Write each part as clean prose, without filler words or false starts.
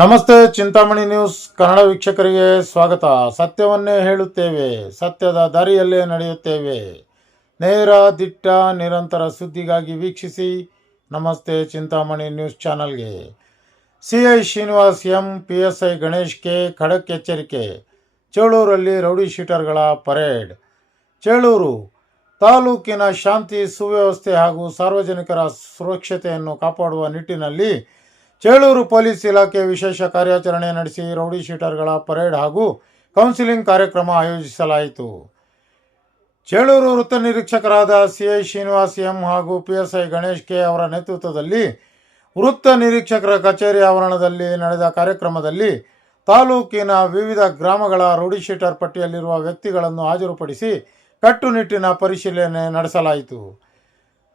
ನಮಸ್ತೆ. ಚಿಂತಾಮಣಿ ನ್ಯೂಸ್ ಕನ್ನಡ ವೀಕ್ಷಕರಿಗೆ ಸ್ವಾಗತ. ಸತ್ಯವನ್ನೇ ಹೇಳುತ್ತೇವೆ, ಸತ್ಯದ ದಾರಿಯಲ್ಲೇ ನಡೆಯುತ್ತೇವೆ. ನೇರ, ದಿಟ್ಟ, ನಿರಂತರ ಸುದ್ದಿಗಾಗಿ ವೀಕ್ಷಿಸಿ ನಮಸ್ತೆ ಚಿಂತಾಮಣಿ ನ್ಯೂಸ್ ಚಾನಲ್ಗೆ. CI Srinivas M, PSI Ganesh K ಖಡಕ್ ಎಚ್ಚರಿಕೆ. ಚೇಳೂರಲ್ಲಿ ರೌಡಿ ಶೀಟರ್ಗಳ ಪರೇಡ್. ಚೇಳೂರು ತಾಲೂಕಿನ ಶಾಂತಿ ಸುವ್ಯವಸ್ಥೆ ಹಾಗೂ ಸಾರ್ವಜನಿಕರ ಸುರಕ್ಷತೆಯನ್ನು ಕಾಪಾಡುವ ನಿಟ್ಟಿನಲ್ಲಿ ಚೇಳೂರು ಪೊಲೀಸ್ ಇಲಾಖೆ ವಿಶೇಷ ಕಾರ್ಯಾಚರಣೆ ನಡೆಸಿ ರೌಡಿ ಶೀಟರ್ಗಳ ಪರೇಡ್ ಹಾಗೂ ಕೌನ್ಸಿಲಿಂಗ್ ಕಾರ್ಯಕ್ರಮ ಆಯೋಜಿಸಲಾಯಿತು. ಚೇಳೂರು ವೃತ್ತ ನಿರೀಕ್ಷಕರಾದ ಸಿಐ ಶ್ರೀನಿವಾಸ್ ಎಂ ಹಾಗೂ PSI ಗಣೇಶ್ ಕೆ ಅವರ ನೇತೃತ್ವದಲ್ಲಿ ವೃತ್ತ ನಿರೀಕ್ಷಕರ ಕಚೇರಿ ಆವರಣದಲ್ಲಿ ನಡೆದ ಕಾರ್ಯಕ್ರಮದಲ್ಲಿ ತಾಲೂಕಿನ ವಿವಿಧ ಗ್ರಾಮಗಳ ರೌಡಿ ಶೀಟರ್ ಪಟ್ಟಿಯಲ್ಲಿರುವ ವ್ಯಕ್ತಿಗಳನ್ನು ಹಾಜರುಪಡಿಸಿ ಕಟ್ಟುನಿಟ್ಟಿನ ಪರಿಶೀಲನೆ ನಡೆಸಲಾಯಿತು.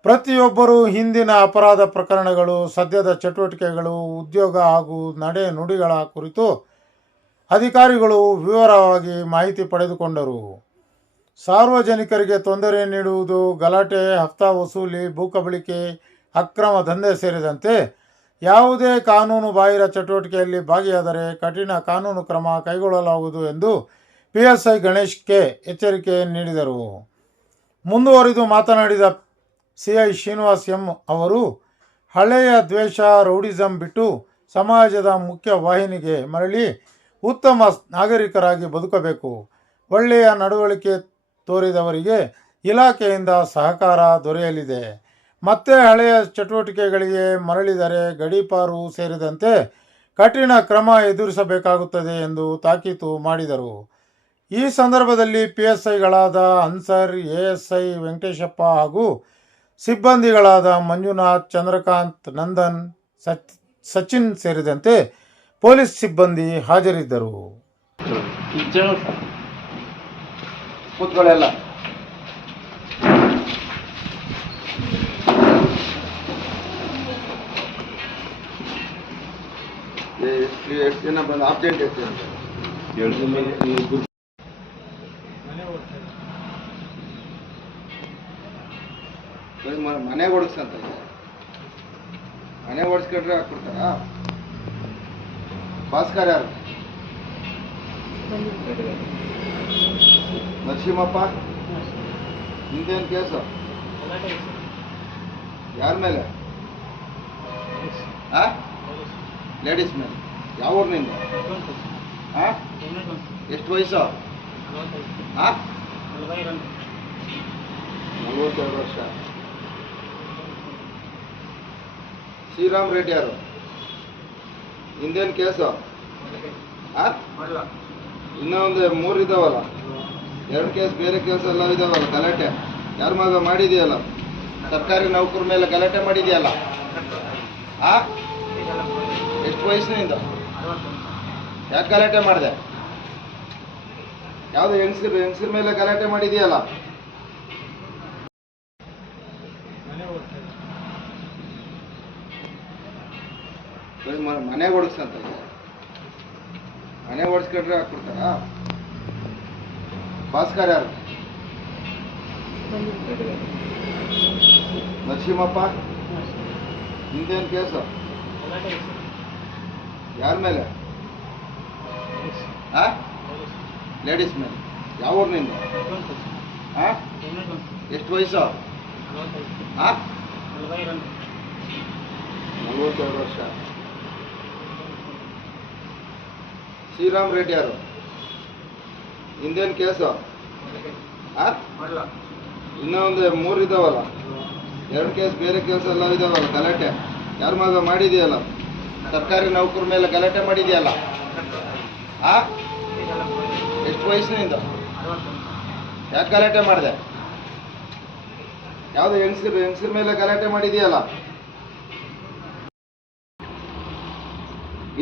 ಪ್ರತಿಯೊಬ್ಬರೂ ಹಿಂದಿನ ಅಪರಾಧ ಪ್ರಕರಣಗಳು, ಸದ್ಯದ ಚಟುವಟಿಕೆಗಳು, ಉದ್ಯೋಗ ಹಾಗೂ ನಡೆ ನುಡಿಗಳ ಕುರಿತು ಅಧಿಕಾರಿಗಳು ವಿವರವಾಗಿ ಮಾಹಿತಿ ಪಡೆದುಕೊಂಡರು. ಸಾರ್ವಜನಿಕರಿಗೆ ತೊಂದರೆ ನೀಡುವುದು, ಗಲಾಟೆ, ಹಫ್ತಾ ವಸೂಲಿ, ಭೂಕಬಳಿಕೆ, ಅಕ್ರಮ ದಂಧೆ ಸೇರಿದಂತೆ ಯಾವುದೇ ಕಾನೂನು ಬಾಹಿರ ಚಟುವಟಿಕೆಯಲ್ಲಿ ಭಾಗಿಯಾದರೆ ಕಠಿಣ ಕಾನೂನು ಕ್ರಮ ಕೈಗೊಳ್ಳಲಾಗುವುದು ಎಂದು PSI ಗಣೇಶ್ ಕೆ ಎಚ್ಚರಿಕೆ ನೀಡಿದರು. ಮುಂದುವರಿದು ಮಾತನಾಡಿದ ಸಿಐ ಶ್ರೀನಿವಾಸ್ ಎಂ ಅವರು, ಹಳೆಯ ದ್ವೇಷ, ರೌಡಿಸಂ ಬಿಟ್ಟು ಸಮಾಜದ ಮುಖ್ಯ ವಾಹಿನಿಗೆ ಮರಳಿ ಉತ್ತಮ ನಾಗರಿಕರಾಗಿ ಬದುಕಬೇಕು. ಒಳ್ಳೆಯ ನಡವಳಿಕೆ ತೋರಿದವರಿಗೆ ಇಲಾಖೆಯಿಂದ ಸಹಕಾರ ದೊರೆಯಲಿದೆ. ಮತ್ತೆ ಹಳೆಯ ಚಟುವಟಿಕೆಗಳಿಗೆ ಮರಳಿದರೆ ಗಡೀಪಾರು ಸೇರಿದಂತೆ ಕಠಿಣ ಕ್ರಮ ಎದುರಿಸಬೇಕಾಗುತ್ತದೆ ಎಂದು ತಾಕೀತು ಮಾಡಿದರು. ಈ ಸಂದರ್ಭದಲ್ಲಿ PSIಗಳಾದ ಅನ್ಸರ್, ASI ವೆಂಕಟೇಶಪ್ಪ ಹಾಗೂ ಸಿಬ್ಬಂದಿಗಳಾದ ಮಂಜುನಾಥ್, ಚಂದ್ರಕಾಂತ್, ನಂದನ್, ಸಚಿನ್ ಸೇರಿದಂತೆ ಪೊಲೀಸ್ ಸಿಬ್ಬಂದಿ ಹಾಜರಿದ್ದರು. ಮನೆ ಓಡಿಸ್ಕಂತ ಮನೆ ಓಡಿಸ್ಕೊಂಡ್ರೆ ಹಾಕ್ಬಿಡ್ತಾರ. ಭಾಸ್ಕರ್ ಯಾರು? ನರಸಿಂಹಪ್ಪ. ನಿಂದೇನು ಕೇಸು? ಯಾರ ಮೇಲೆ? ಲೇಡೀಸ್ ಮೇಲೆ. ಯಾವ ಊರಿನಿಂದ? ಎಷ್ಟು ವಯಸ್ಸು? 42 ವರ್ಷ. ಶ್ರೀರಾಮ್ ರೆಡ್ಡಿ ಯಾರು? ಹಿಂದೇನು ಕೇಸು? ಇನ್ನೂ ಒಂದು 3 ಇದಾವಲ್ಲ, 2 ಕೇಸ್ ಬೇರೆ ಕೇಸ್ ಎಲ್ಲ ಇದಾವಲ್ಲ. ಗಲಾಟೆ ಯಾರ ಮಗ ಮಾಡಿದೆಯಲ್ಲ, ಸರ್ಕಾರಿ ನೌಕರ ಮೇಲೆ ಗಲಾಟೆ ಮಾಡಿದೆಯಲ್ಲ. ಎಷ್ಟು ವಯಸ್ಸಿನಿಂದ? ಯಾಕೆ ಗಲಾಟೆ ಮಾಡಿದೆ? ಯಾವುದು ಹೆಂಗಸ್ರ ಮೇಲೆ ಗಲಾಟೆ ಮಾಡಿದೆಯಲ್ಲ. ಮನೆ ಓಡಿಸ್ಕಂತ ಮನೆ ಓಡಿಸ್ಕೊಂಡ್ರೆ ಹಾಕ್ಬಿಡ್ತಾರ. ಭಾಸ್ಕರ್ ಯಾರು? ನರಸಿಂಹಪ್ಪ. ನಿಂದೇನು ಕೇಸು? ಯಾರ ಮೇಲೆ? ಲೇಡೀಸ್ ಮೇಲೆ. ಯಾವ ಊರಿನಿಂದ? ಎಷ್ಟು ವಯಸ್ಸು? 42 ವರ್ಷ. ಶ್ರೀರಾಮ್ ರೆಡ್ಡಿ ಯಾರು? ಹಿಂದೇನು ಕೇಸು? ಇನ್ನೂ ಒಂದು 3 ಇದಾವಲ್ಲ, 2 ಕೇಸ್ ಬೇರೆ ಕೇಸ್ ಎಲ್ಲ ಇದಾವಲ್ಲ. ಗಲಾಟೆ ಯಾರ ಮಗ ಮಾಡಿದೆಯಲ್ಲ, ಸರ್ಕಾರಿ ನೌಕರ ಮೇಲೆ ಗಲಾಟೆ ಮಾಡಿದೆಯಲ್ಲ. ಎಷ್ಟು ವಯಸ್ಸಿನಿಂದ? ಯಾಕೆ ಗಲಾಟೆ ಮಾಡಿದೆ? ಯಾವುದು ಹೆಂಗಸ್ರ ಮೇಲೆ ಗಲಾಟೆ ಮಾಡಿದೆಯಲ್ಲ.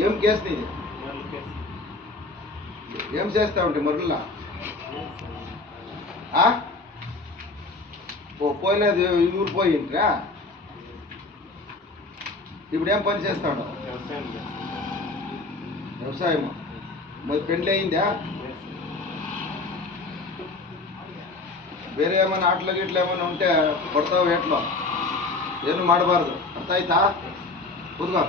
ఏం కేసు నీది? ఏం చేస్తా ఉంటే మరలా పోయినది ఊరు పోయింట్రా. ఇప్పుడు ఏం పని చేస్తా ఉండవు? వ్యవసాయము. మరి పెండ్లి అయిందా? ಬೇರೆ ಏಮನ್ನ ಆಟ್ಲ ಗಿಟ್ಲ ಏಮನ್ನ ಉಂಟೆ ಕೊಡ್ತಾವೆ ಏಟ್ಲು ಏನು ಮಾಡಬಾರ್ದು. ಅರ್ಥ ಆಯ್ತಾ? ಕೂತ್ಕೋ.